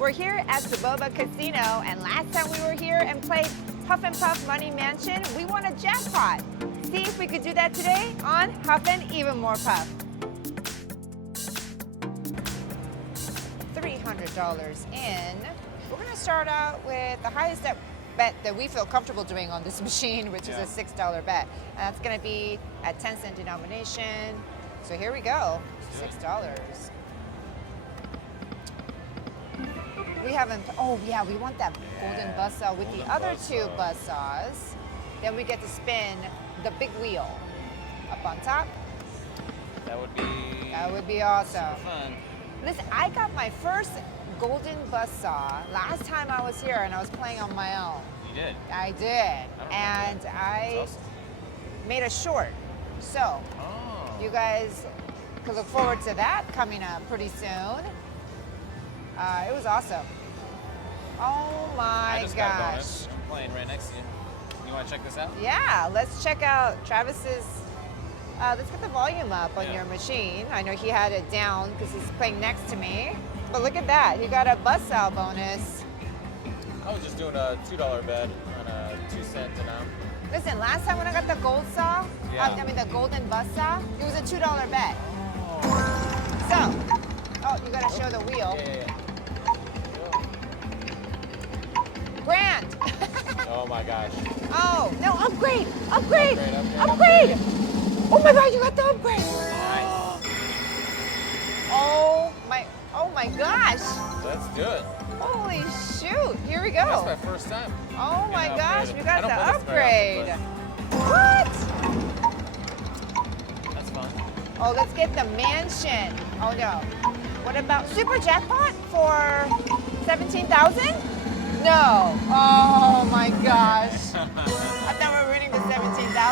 We're here at Saboba Casino, and last time we were here and played Huff and Puff Money Mansion, we won a jackpot. See if we could do that today on Huff and Even More Puff. $300 in. We're gonna start out with the highest bet that we feel comfortable doing on this machine, which is a $6 bet. And that's gonna be at 10-cent denomination. So here we go, $6. We haven't, oh yeah, we want that golden buzzsaw with the other two buzzsaws. Then we get to spin the big wheel up on top. That would be awesome. fun. Listen, I got my first golden buzzsaw last time I was here and I was playing on my own. You did? I did. And I made a short. So you guys can look forward to that coming up pretty soon. It was awesome. Oh my gosh. I'm playing right next to you. You want to check this out? Yeah, let's check out Travis's. Let's get the volume up on your machine. I know he had it down because he's playing next to me. But look at that, you got a buzzsaw bonus. I was just doing a $2 bet on a 2-cent denom. Listen, last time when I got the gold saw, the golden buzzsaw, it was a $2 bet. So, you gotta show the wheel. Grand. Oh my gosh. Oh, no, upgrade. Oh my God, you got the upgrade. Nice. Oh my gosh. Let's do it. Holy shoot, here we go. That's my first time. Oh my gosh, we got the upgrade. upgrade. What? That's fun. Oh, let's get the mansion. Oh no. What about super jackpot for 17,000? No. Oh my gosh. I thought we were winning the 17,000. Yeah,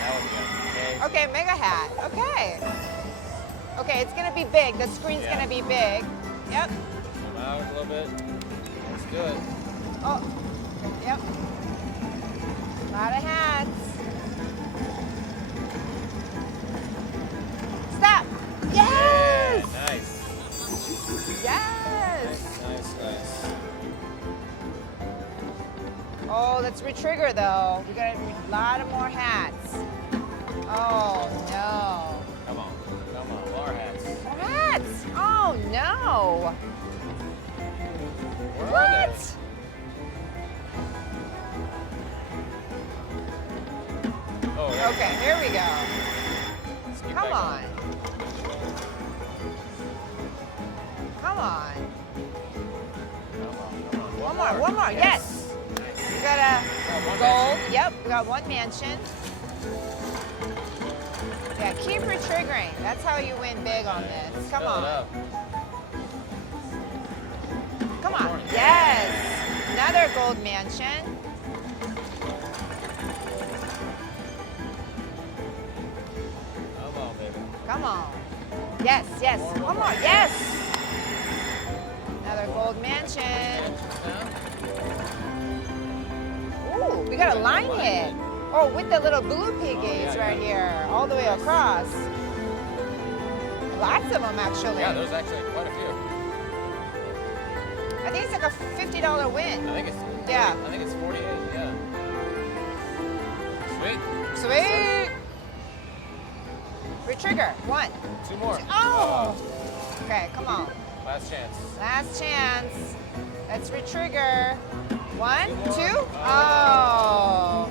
that would be Okay, mega hat. Okay. Okay, it's gonna be big. The screen's gonna be big. Yep. Zoom out a little bit. Let's do it. Oh, yep. A lot of hats. Stop. Yes. Yeah, nice. Yes. Nice. Oh, let's re-trigger though. We got a lot of more hats. Oh no. Come on, more hats. More hats. Oh no. Where are they? What? Oh, yeah. Okay, here we go. Let's keep Come that on. Come on. going. One more. Yes. We got a gold. Yep, we got one mansion. Yeah, keep re-triggering. That's how you win big on this. Come on. Come on. Yes. Another gold mansion. Come on, baby. Come on. Yes. One more. Yes. Another gold mansion. Ooh, we got a line hit. Oh, with the little blue piggies right here, all the way across. Lots of them, actually. Yeah, there's actually quite a few. I think it's like a $50 win. I think it's 48, yeah. Sweet. Re-trigger. One. Two more. Oh. Okay, come on. Last chance. Let's re-trigger. One, two. Oh.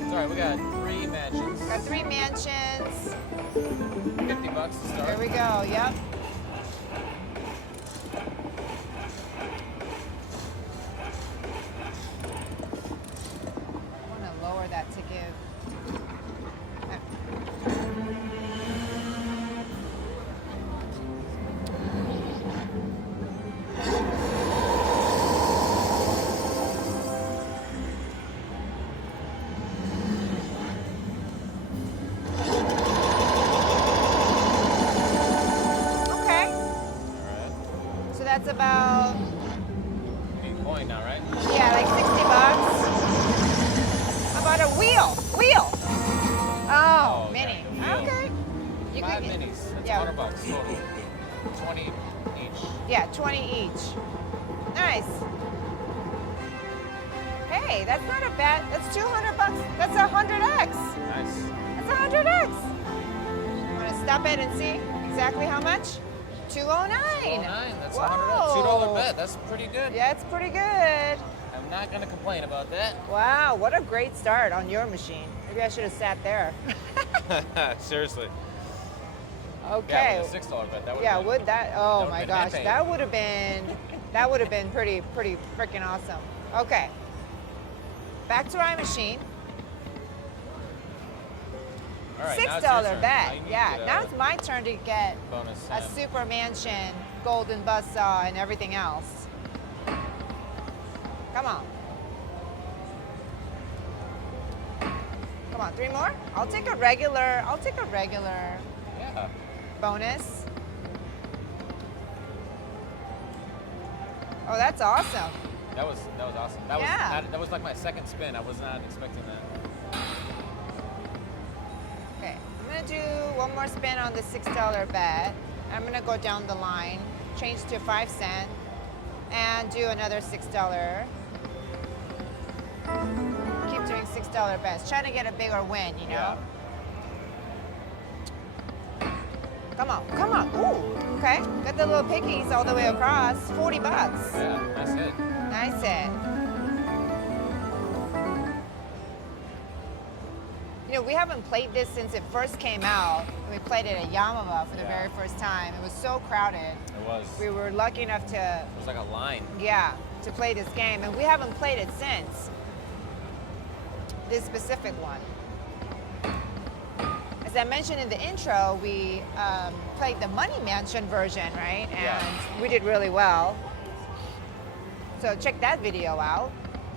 It's all right, we got 3 mansions. Got 3 mansions. $50 to start. Here we go, yep. I want to lower that to give. That's about 8 coin now, right? Yeah, like $60. How about a wheel? Oh, mini. Okay. You 5 could, minis. That's yeah. $100 total. 20 each. Yeah, 20 each. All right. nice. Hey, that's not a bad, that's 200 bucks. That's 100x. Nice. That's 100x. I'm gonna stop it and see exactly how much. 209. 209. That's a Whoa. $100 bet. That's pretty good. Yeah, it's pretty good. I'm not gonna complain about that. Wow, what a great start on your machine. Maybe I should have sat there. Seriously. Okay. Yeah, with a $6 bet. That would. Yeah, would that? Oh that my would've gosh, been that would have been pretty freaking awesome. Okay. Back to our machine. All right, $6 now it's your turn. Now bet. you need to Yeah, get now it's my turn to get bonus a cent. super mansion, golden buzzsaw, and everything else. Come on. Come on, 3 more? I'll take a regular Yeah. bonus. Oh, that's awesome. That was awesome. Yeah. That was like my second spin. I was not expecting that. Okay, I'm gonna do one more spin on the $6 bet. I'm gonna go down the line, change to 5 cent, and do another $6. Keep doing $6 bets, trying to get a bigger win, you know? Yeah. Come on, come on. Ooh, okay. Got the little pickies all the way across. 40 bucks. Yeah, nice hit. Nice hit. You know, we haven't played this since it first came out. We played it at Yamava for the very first time. It was so crowded. It was. We were lucky enough to, It was like a line. yeah, to play this game, and we haven't played it since. This specific one. As I mentioned in the intro, we played the Money Mansion version, right? And Yeah. we did really well. So check that video out.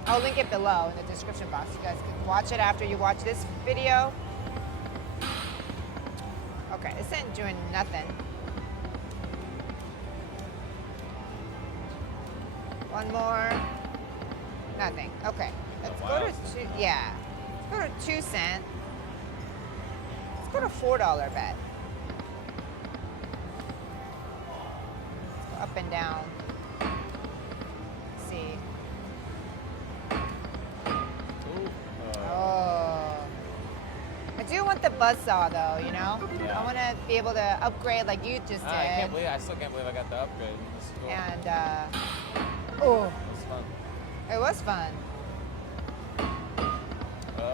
I'll link it below in the description box. You guys can watch it after you watch this video. Okay, this ain't doing nothing. One more. Nothing. Okay. Let's Oh, go wow. to two. Yeah. Let's go to 2 cent. Let's go to $4 bet. Let's go up and down. Let's see. Ooh. Oh. I do want the buzzsaw though, you know? Yeah. I want to be able to upgrade like you just did. I still can't believe I got the upgrade. This is cool. And, oh, It's fun. it was fun.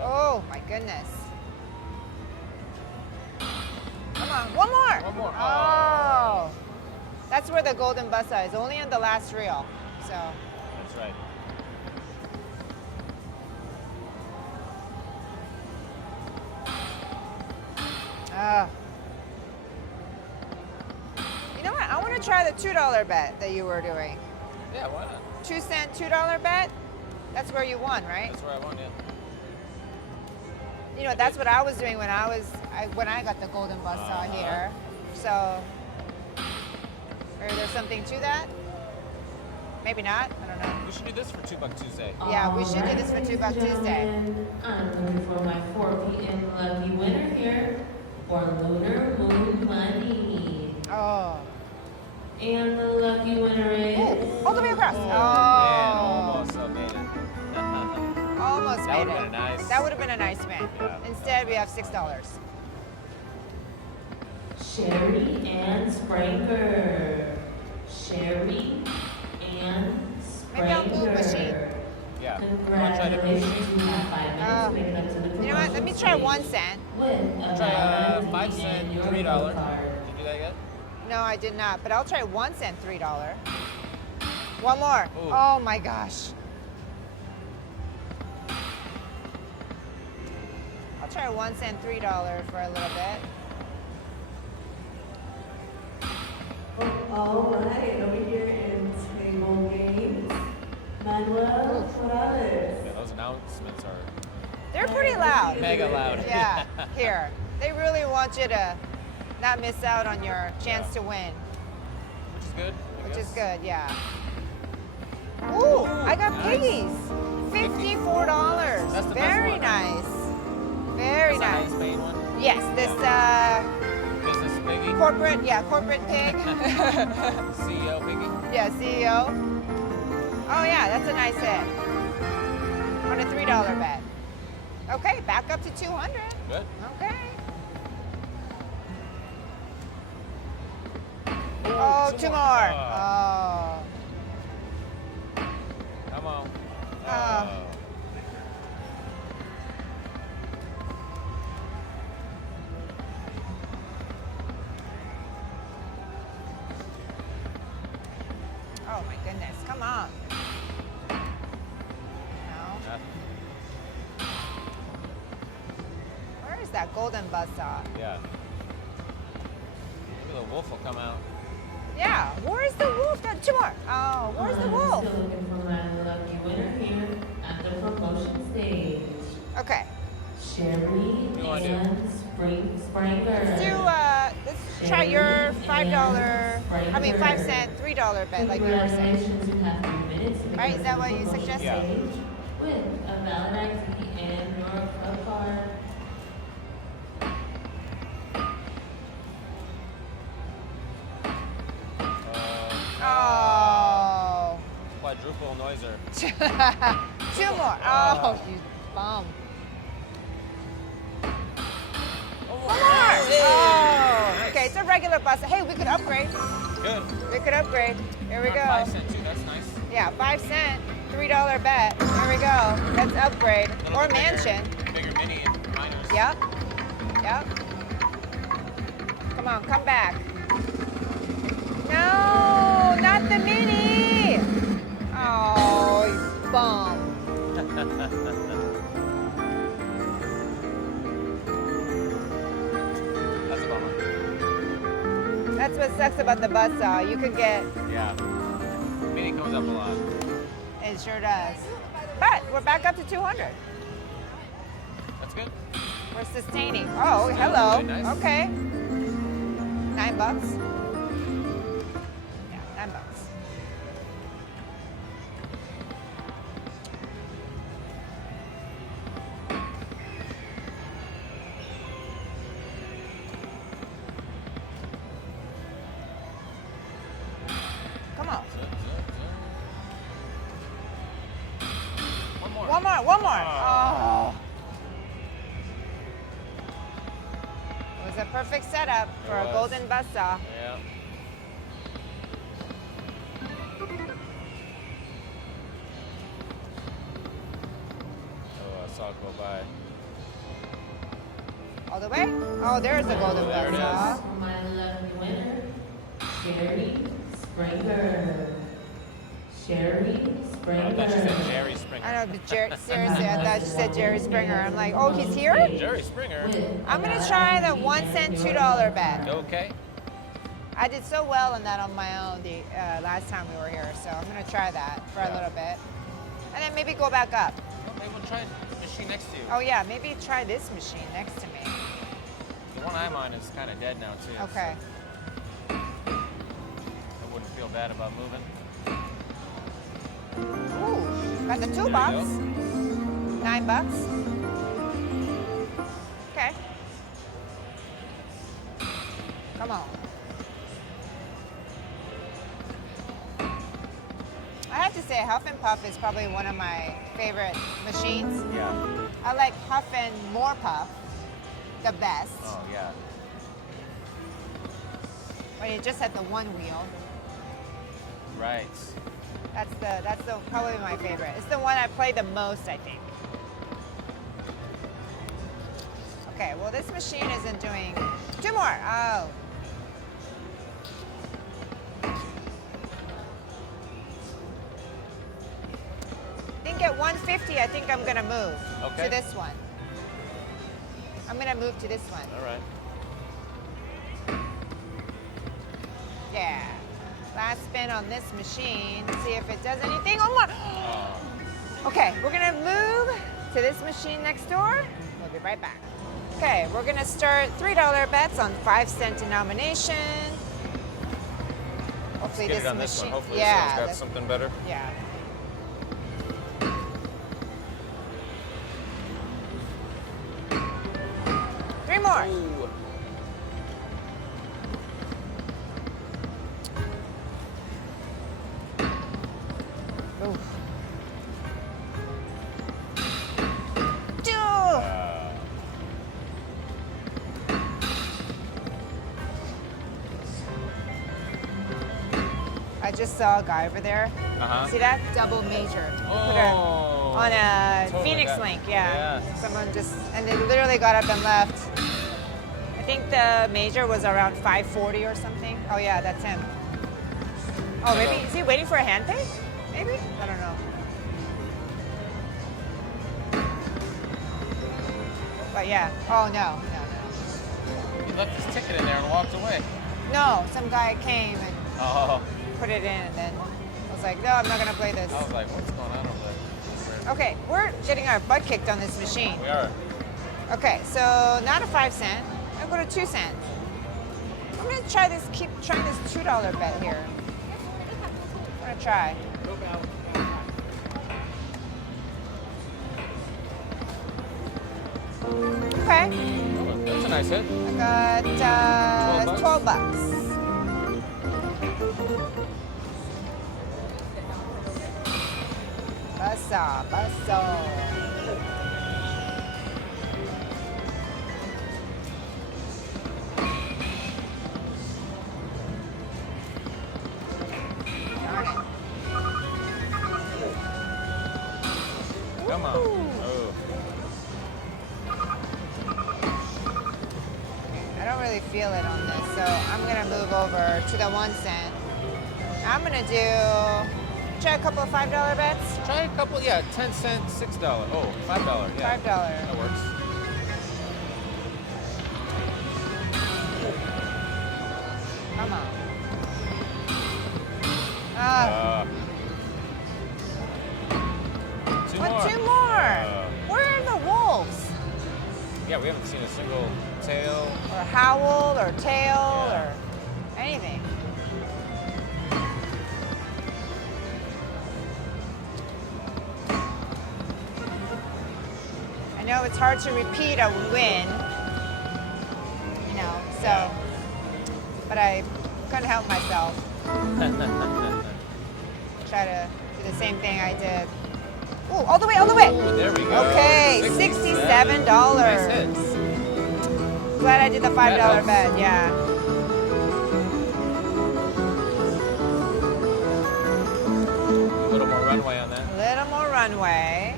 Oh my goodness. Come on, one more. One more. Oh. That's where the golden buzzsaw is, only in the last reel. So, That's right. you know what? I want to try the $2 bet that you were doing. Yeah, why not? 2 cent, $2 bet? That's where you won, right? That's where I won, yeah. You know, that's what I was doing when I got the golden buzzsaw here. So, or there's something to that? Maybe not. I don't know. We should do this for $2 Tuesday. Yeah, we should do this for $2 Tuesday. I'm looking for my 4 p.m. lucky winner here for Lunar Moon Money. Oh. And the lucky winner is... Ooh, all the way across. Man, Oh. almost made it. Almost That made would've it. been nice. That would have been a nice win. Yeah. Instead, we have $6. Sherry and Spranger. Sherry and Spranger. Maybe I'll move machine. Yeah. Congratulations, you have 5 minutes to make it up to the You know what? Let me try promotion 1 stage cent. with a Try ballot 5 cent, and your $3. vote card. Did you do that yet? No, I did not. But I'll try 1 cent, $3. One more. Ooh. Oh my gosh. I'll try 1 cent, $3 for a little bit. All right, over here in table games, Manuel Morales. Yeah, those announcements are They're pretty loud. mega loud. Yeah, here. They really want you to not miss out on your chance Yeah. to win, Which is good. I which is guess. good, yeah. Ooh, I got Nice. piggies. $54. That's the best Very one. nice. Very Is that nice. the Spain one? Yes, this Business piggy? corporate pig. CEO piggy? Yeah, CEO. yeah, that's a nice hit. On a $3 bet. Okay, back up to 200. Good. Okay. Oh, two more. Oh. Come on. Oh. Oh my goodness, come on. No. Where is that golden buzzsaw? Yeah. Maybe the wolf will come out. Yeah, where's the wolf? Two more. Oh, where's the wolf? Still looking for my lucky winner here at the promotion stage. Okay, Sherry wanna do? and Springer. let's try your $5, I mean 5 cent, $3 bet like you were saying. Congratulations, you have 3 minutes to make Right, it is that to what the you promotion suggested? Yeah. stage with a valid ID and your club card. Oh. Quadruple noiser. Two more. Oh, you bum. One more. Oh, okay, it's a regular bus. Hey, we could upgrade. Good. We could upgrade. Here we On go. 5 cent too. That's nice. Yeah, 5 cent, $3 bet. Here we go. Let's upgrade. Little Or bit bigger- mansion. Bigger mini and minors. Yep. Yep. Come on, come back. No, not the mini. Oh, he's bum. That's a bummer. That's what sucks about the buzzsaw. You could get, Yeah. Mini comes up a lot. it sure does. But we're back up to 200. That's good. We're sustaining. Oh, hello. Really nice. Okay. $9. Yeah, $9. Come on. One more. One more, one more. Oh. Oh. It was a perfect setup for It a was. golden buzzsaw. Yeah. Oh, I saw it go by. All the way? Oh, there's the golden There it buzzsaw. For my lucky winner, Sherry Springer. Sherry Springer. I thought you said Jerry Springer. I know, but seriously, I thought you said Jerry Springer. I'm like, oh, he's here? Jerry Springer. I'm gonna try the 1 cent, $2 bet. Okay. I did so well in that on my own the last time we were here, so I'm gonna try that for a Yeah. little bit, and then maybe go back up. Well, maybe we'll try the machine next to you. Oh yeah, maybe try this machine next to me. The one I'm on is kind of dead now too. Okay. So I wouldn't feel bad about moving. Ooh, got the There $2. you go. $9. Okay. Come on. I have to say, Huff and Puff is probably one of my favorite machines. Yeah. I like Huff and more Puff the best. Oh yeah. When you just had the one wheel. Right. That's the probably my favorite. It's the one I play the most, I think. Okay, well this machine isn't doing two more. Oh. I think at 150, I think I'm gonna move Okay. to this one. I'm gonna move to this one. All right. Yeah. Last spin on this machine. See if it does anything. Oh my! Okay, we're gonna move to this machine next door. We'll be right back. Okay, we're gonna start $3 bets on 5-cent denomination. Hopefully Get this it on this machine. one. Hopefully yeah. this one's got this- something better. Yeah. Three more. Ooh. Oof. just saw a guy over there. See that? Double major. They put her on a Totally Phoenix got- link, yeah. yeah. Someone just, and they literally got up and left. I think the major was around 540 or something. Oh yeah, that's him. Oh, maybe, is he waiting for a hand pay? Maybe? I don't know. But yeah, oh no. He left his ticket in there and walked away. No, some guy came and Oh. put it in, and then I was like, no, I'm not gonna play this. I was like, what's going on over there? Okay, we're getting our butt kicked on this machine. We are. Okay, so not a 5 cent. I'm gonna go to 2 cents. I'm gonna try this, keep trying this $2 bet here. I'm gonna try. Okay, Oh, that's a nice hit. I got 12 bucks. Bassa. Darn it. Come on. Oh. I don't really feel it on this, so I'm gonna move over to the 1 cent. I'm gonna try a couple of $5 bets. Try a couple, yeah, 10 cents, $6. Oh, $5, yeah. $5. That works. Come on. Two more. Where are the wolves? Yeah, we haven't seen a single tail. Or howl, or tail, or anything. I know it's hard to repeat a win, so, but I couldn't help myself. Try to do the same thing I did. Ooh, all the way. Oh, there we go. Okay, $67. Nice hit. Glad I did the $5 helps. bet, yeah. A little more runway on that. A little more runway.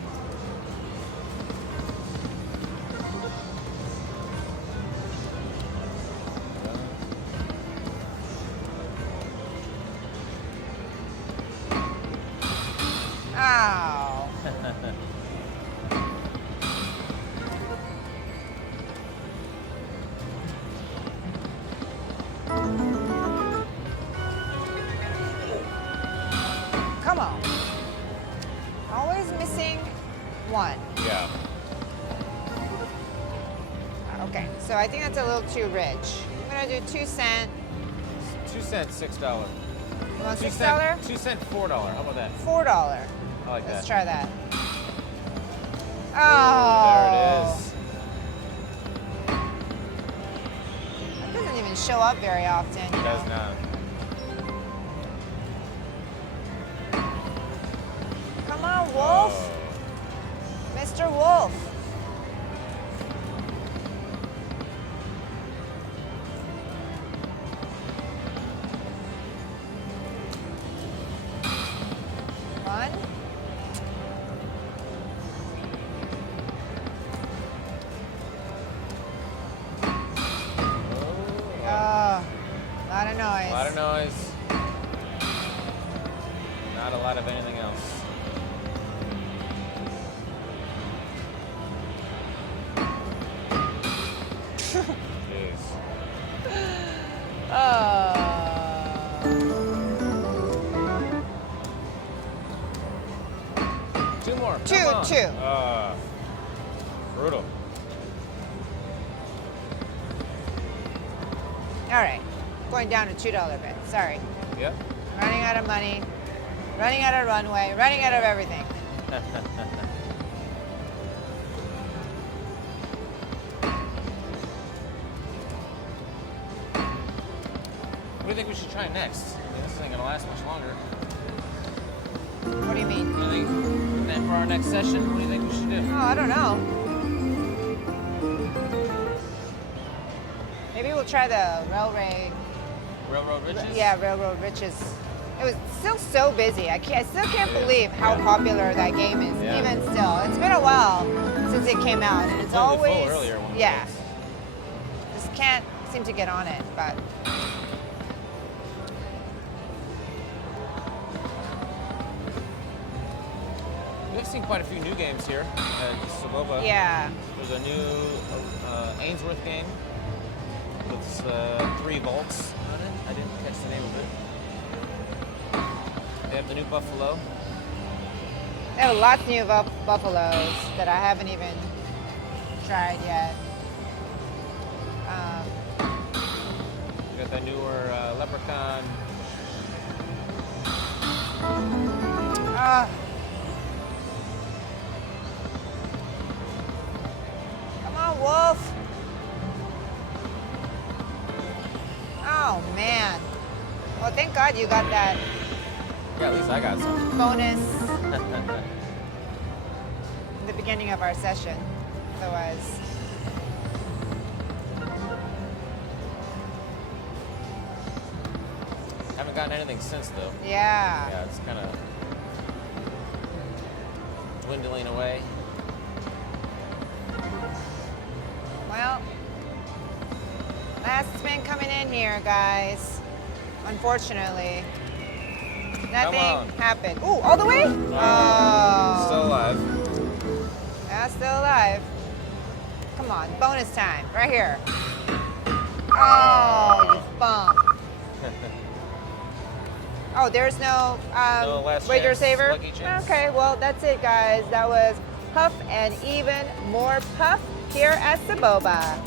Ow. Come on. Always missing one. Yeah. Okay, so I think that's a little too rich. I'm gonna do 2 cent. 2 cents, $6. You want $6? 2 cent, $4. How about that? $4. I like Let's that. try that. Oh. There it is. It doesn't even show up very often. It does not. Come on, Wolf. Mr. Wolf. One. Oh, a lot of noise. A lot of noise. Not a lot of anything else. Jeez. Two more. Come on. Two. Brutal. All right, going down to $2 bet. Sorry. Yep. Running out of money, running out of runway, running out of everything. What do you think we should try next? I mean, this isn't gonna last much longer. What do you mean? And then for our next session, what do you think we should do? Oh, I don't know. Maybe we'll try the railroad. Railroad Riches? Yeah, Railroad Riches It was still so busy. I still can't believe how popular that game is. Yeah. Even still, it's been a while since it came out, and it's Completely full always earlier when we yeah. went. Just can't seem to get on it, but. We've seen quite a few new games here at Saboba. Yeah. There's a new Ainsworth game with 3 vaults on it. I didn't catch the name of it. They have the new Buffalo. There are lots of new buffaloes that I haven't even tried yet. We got that newer Leprechaun. Come on, Wolf. Oh, man. Well, thank God you got that Yeah, at least I got some. bonus in the beginning of our session. Otherwise, Haven't gotten anything since though. yeah. Yeah, it's kind of dwindling away. Well, last spin coming in here, guys. Unfortunately, nothing happened. Ooh, all the way? Oh. Still alive. Yeah, still alive. Come on, bonus time, right here. Oh, you bum. Oh, there's no, No last wager chance, saver? lucky chance. Okay, well, that's it, guys. That was Huff and even more Puff here at Saboba.